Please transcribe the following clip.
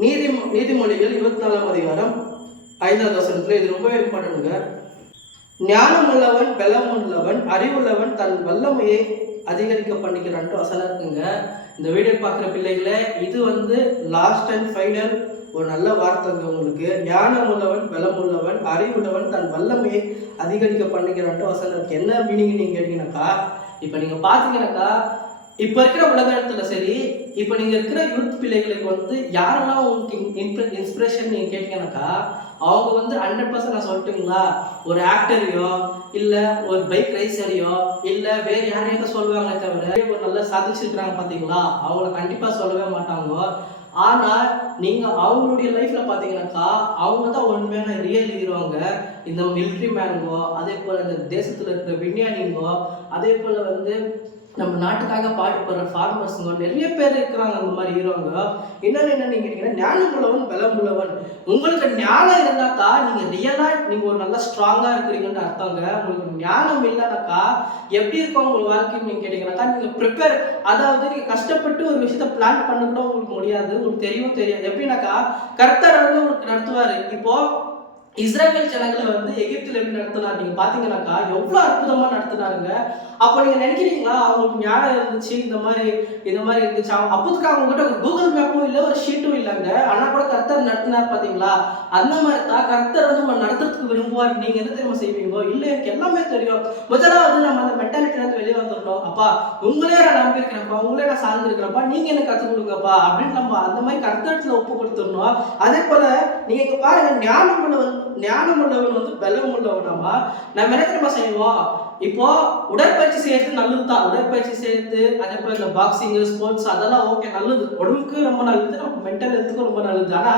நீதிமொழிகள் 24ஆம் அதிகாரம் 5வது வசனத்துல இது ரொம்பவே இம்பார்ட்டன்ட்ங்க. ஞானம் உள்ளவன் பலம் உள்ளவன் அறிவுள்ளவன் தன் வல்லமையை அதிகரிக்க பண்ணிக்கிறான்ட்டு வசனம் இருக்குங்க. இந்த வீடியோ பார்க்குற பிள்ளைகளே, இது லாஸ்ட் அண்ட் ஃபைனல் ஒரு நல்ல வார்த்தைங்க உங்களுக்கு. ஞானம் உள்ளவன் பலம் உள்ளவன் அறிவுள்ளவன் தன் வல்லமையை அதிகரிக்க பண்ணிக்கிறான்ட்டு வசனம் இருக்கு. என்ன மீனிங் நீங்க கேட்டீங்கன்னாக்கா, இப்போ நீங்க பார்த்தீங்கன்னாக்கா, இப்போ இருக்கிற உலகத்துல சரி, இப்போ நீங்க இருக்கிற யூத் பிள்ளைகளுக்கு யாரெல்லாம் உங்களுக்கு இன்ஸ்பிரேஷன் நீங்க கேட்டீங்கன்னாக்கா, அவங்க 100% நான் சொல்லட்டுங்களா, ஒரு ஆக்டரையோ இல்ல ஒரு பைக் ரைசரையோ இல்ல வேற யாரையும் சொல்லுவாங்க தவிர ஒரு நல்லா சாதிச்சிருக்கிறாங்க பாத்தீங்களா, அவங்கள கண்டிப்பா சொல்லவே மாட்டாங்க. ஆனா நீங்க அவங்களுடைய லைஃப்ல பாத்தீங்கன்னாக்கா, அவங்க தான் உண்மையான ரியல் ஹீரோங்க. இந்த மிலிட்ரி மேனுங்கோ, அதே போல இந்த தேசத்துல இருக்கிற விஞ்ஞானிங்கோ, அதே போல நம்ம நாட்டுக்காக பாடுபடுற ஃபார்மர்ஸுங்க நிறைய பேர் இருக்கிறாங்க அந்த மாதிரி ஹீரோங்க. என்ன நீங்க கேட்டீங்கன்னா, ஞானம் உள்ளவன் பலம் உள்ளவன். உங்களுக்கு ஞானம் இருந்தா தான் நீங்க ரியலா நீங்க ஒரு நல்லா ஸ்ட்ராங்கா இருக்கிறீங்கன்னு அர்த்தங்க. உங்களுக்கு ஞானம் இல்லைனாக்கா எப்படி இருக்கும் உங்க வாழ்க்கைன்னு நீங்க கேட்டீங்கன்னாக்கா, நீங்க ப்ரிப்பேர், அதாவது நீங்க கஷ்டப்பட்டு ஒரு விஷயத்த பிளான் பண்ண கூட உங்களுக்கு முடியாது. உங்களுக்கு தெரியாது. எப்படின்னாக்கா, கர்த்தர் உங்களுக்கு நடத்துவாரு. இப்போ இஸ்ரேல் ஜனங்களை எகிப்துல எப்படி நடத்தினார் நீங்க பாத்தீங்கன்னாக்கா, எவ்வளவு அற்புதமா நடத்தினாருங்க. அப்போ நீங்க நினைக்கிறீங்களா அவங்களுக்கு ஞானம் இருந்துச்சு, இந்த மாதிரி இருந்துச்சு? அப்போதுக்கு அவங்க கிட்ட ஒரு கூகுள் மேப்பும் இல்லை, ஒரு ஷீட்டும் இல்லைங்க. ஆனா கூட கர்த்தர் நடத்தினார் பாத்தீங்களா? அந்த மாதிரி தான் கர்த்தர் நடத்துறதுக்கு விரும்புவார். நீங்க என்ன தெரியுமா செய்வீங்க? இல்லை, எனக்கு எல்லாமே தெரியும். முதலாவது நம்ம அந்த மென்டாலிட்டி வெளியே வந்துடணும். அப்பா, உங்களே நான் நம்பியிருக்கிறேன்ப்பா, உங்களே நான் சார்ந்திருக்கிறேன்ப்பா, நீங்க எனக்கு கற்றுக் கொடுங்கப்பா அப்படின்னு நம்ம அந்த மாதிரி கர்த்தத்துல ஒப்பு கொடுத்துடணும். அதே போல நீங்க இங்க பாருங்க, ஞானம் உள்ளவன் பலம் உள்ளவனாமா நம்ம என்ன தெரியுமா செய்வோம்? இப்போ உடற்பயிற்சி செய்யறது நல்லது தான். உடற்பயிற்சி செய்யறது, அதே போல இந்த பாக்ஸிங், ஸ்போர்ட்ஸ், அதெல்லாம் ஓகே, நல்லது, உடம்புக்கு ரொம்ப நல்லது, நம்ம மென்டல் ஹெல்த்துக்கும் ரொம்ப நல்லது. ஆனா